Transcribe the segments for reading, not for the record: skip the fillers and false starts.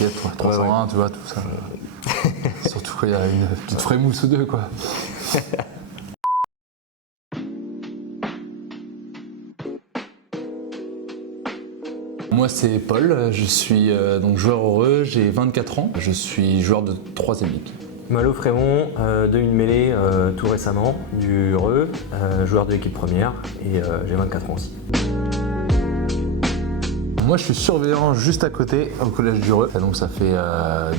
Cricket, 301, tu vois, tout ça. Surtout quand il y a une petite frémousse ou deux, quoi. Moi c'est Paul, je suis donc joueur heureux, j'ai 24 ans, je suis joueur de 3e ligue. Malo Frémont, demi-mêlée tout récemment, du Heureux, joueur de l'équipe première et j'ai 24 ans aussi. Moi je suis surveillant juste à côté au collège du Heureux, donc ça fait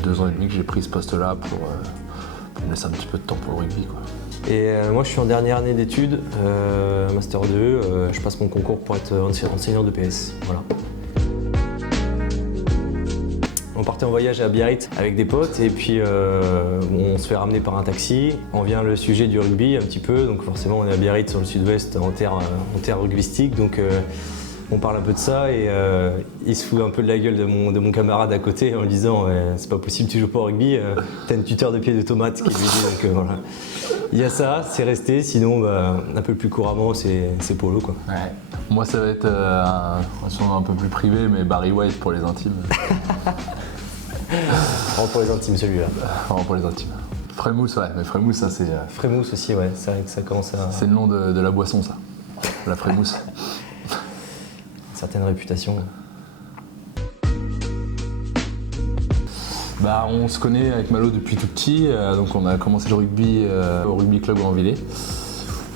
2 ans et demi que j'ai pris ce poste-là pour me laisser un petit peu de temps pour le rugby, quoi. Et moi je suis en dernière année d'études, Master 2, je passe mon concours pour être enseignant de PS. Voilà. On partait en voyage à Biarritz avec des potes et puis on se fait ramener par un taxi. On vient le sujet du rugby un petit peu, donc forcément on est à Biarritz sur le sud-ouest en terre rugbystique, donc on parle un peu de ça et il se fout un peu de la gueule de mon camarade à côté en lui disant c'est pas possible, tu joues pas au rugby, t'as une tuteur de pied de tomate qui lui dit, donc voilà. Il y a ça, c'est resté, sinon un peu plus couramment c'est polo, quoi. Ouais. Moi ça va être un surnom un peu plus privé, mais Barry White pour les intimes. Vraiment pour les intimes celui-là. Vraiment pour les intimes. Frémousse, ouais, mais Frémousse ça c'est... Frémousse aussi, ouais, c'est vrai que ça commence à... C'est le nom de la boisson, ça. La Frémousse. Une certaine réputation. Bah, on se connaît avec Malo depuis tout petit, donc on a commencé le rugby au rugby club Grandvillers.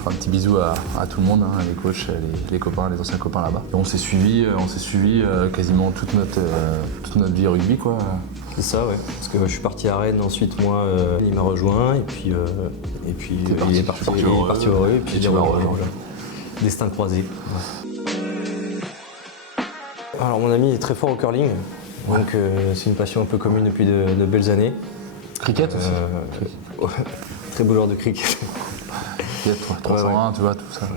Un petit bisou à tout le monde, hein, les coachs, les copains, les anciens copains là-bas. Et on s'est suivi quasiment toute notre vie rugby, quoi. C'est ça, ouais. Parce que je suis parti à Rennes, ensuite moi, il m'a rejoint et puis il est parti heureux et puis il m'a rejoint. Destin croisé. Ouais. Alors mon ami est très fort au curling, donc c'est une passion un peu commune depuis de belles années. Cricket aussi. Ouais, très beau joueur de cricket. 301, tu vois, tout ça.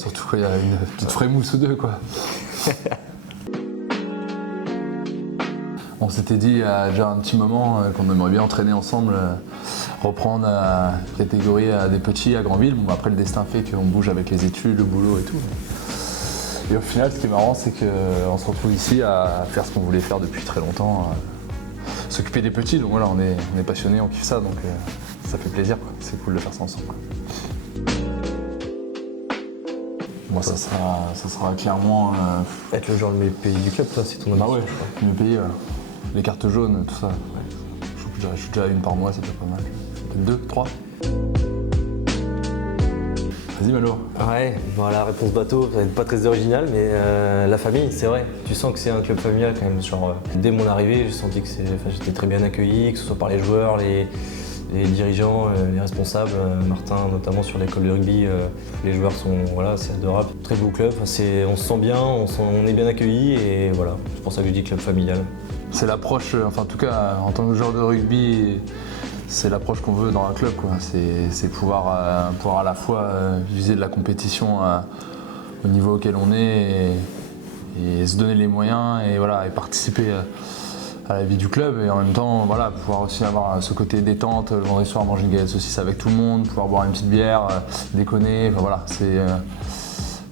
Surtout quand il y a une petite frémousse ou deux, quoi. On s'était dit il y a déjà un petit moment qu'on aimerait bien entraîner ensemble, reprendre la catégorie des petits à Grandville. Bon, après le destin fait qu'on bouge avec les études, le boulot et tout. Et au final, ce qui est marrant, c'est qu'on se retrouve ici à faire ce qu'on voulait faire depuis très longtemps, s'occuper des petits. Donc voilà, on est passionnés, on kiffe ça, donc ça fait plaisir, quoi. C'est cool de faire ça ensemble, quoi. Moi, ça sera clairement... Être le genre de mes pays du club, toi, c'est ton ambition. Bah ouais, mes pays, les cartes jaunes, tout ça. Ouais. Je suis déjà à une par mois, c'est déjà pas mal. Peut-être 2, 3. Vas-y Malo. Ouais, bon, la réponse bateau, ça va être pas très original, mais la famille, c'est vrai. Tu sens que c'est un club familial quand même. Genre, dès mon arrivée, j'ai senti que j'étais très bien accueilli, que ce soit par les joueurs, les dirigeants, les responsables, Martin notamment sur l'école de rugby, les joueurs sont, voilà, c'est adorable. Très beau club, on se sent bien, on est bien accueilli et voilà, c'est pour ça que je dis club familial. C'est l'approche, enfin en tout cas en tant que joueur de rugby, c'est l'approche qu'on veut dans un club, quoi. C'est pouvoir à la fois viser de la compétition au niveau auquel on est et se donner les moyens et, voilà, et participer à la vie du club et en même temps voilà, pouvoir aussi avoir ce côté détente, le vendredi soir manger une galette saucisse avec tout le monde, pouvoir boire une petite bière, déconner, enfin, voilà, c'est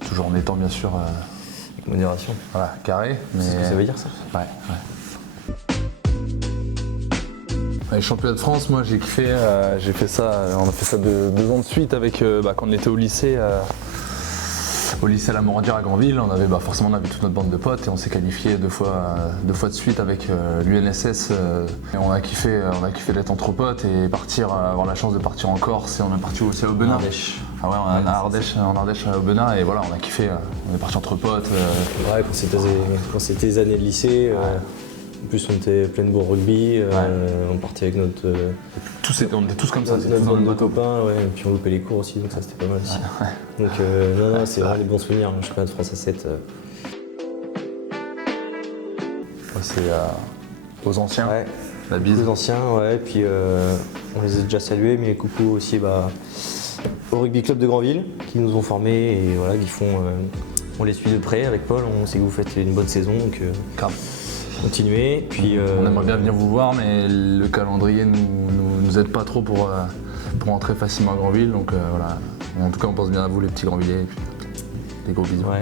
toujours en étant bien sûr avec modération. Voilà, carré. Mais c'est ce que ça veut dire, ça. Ouais. Les championnats de France, moi j'ai kiffé, j'ai fait ça, on a fait ça 2 ans de suite avec quand on était au lycée à la Morandière à Grandville. Forcément on avait toute notre bande de potes et on s'est qualifié 2 fois de suite avec l'UNSS. Et on a kiffé d'être entre potes et avoir la chance de partir en Corse et on est parti aussi à Aubenas. Ah ouais, en Ardèche à Aubenas et voilà, on a kiffé, on est parti entre potes. Ouais, quand c'était les années de lycée. En plus, on était plein de beaux rugby, on partait avec notre. On était tous comme ça, notre bande de copains, ouais, et puis on loupait les cours aussi, donc ça c'était pas mal aussi. Ouais. Donc, non, c'est vraiment des bons souvenirs, le championnat de France à 7. C'est aux anciens, ouais. La bise. Aux anciens, ouais, et puis on les a déjà salués, mais coucou aussi au rugby club de Grandville, qui nous ont formés et voilà, qui font. On les suit de près avec Paul, on sait que vous faites une bonne saison, donc. Continuer. Puis, on aimerait bien venir vous voir, mais le calendrier nous aide pas trop pour entrer facilement à Grandville. Donc voilà. En tout cas, on pense bien à vous, les petits Grandvillais. Et puis, des gros bisous. Ouais.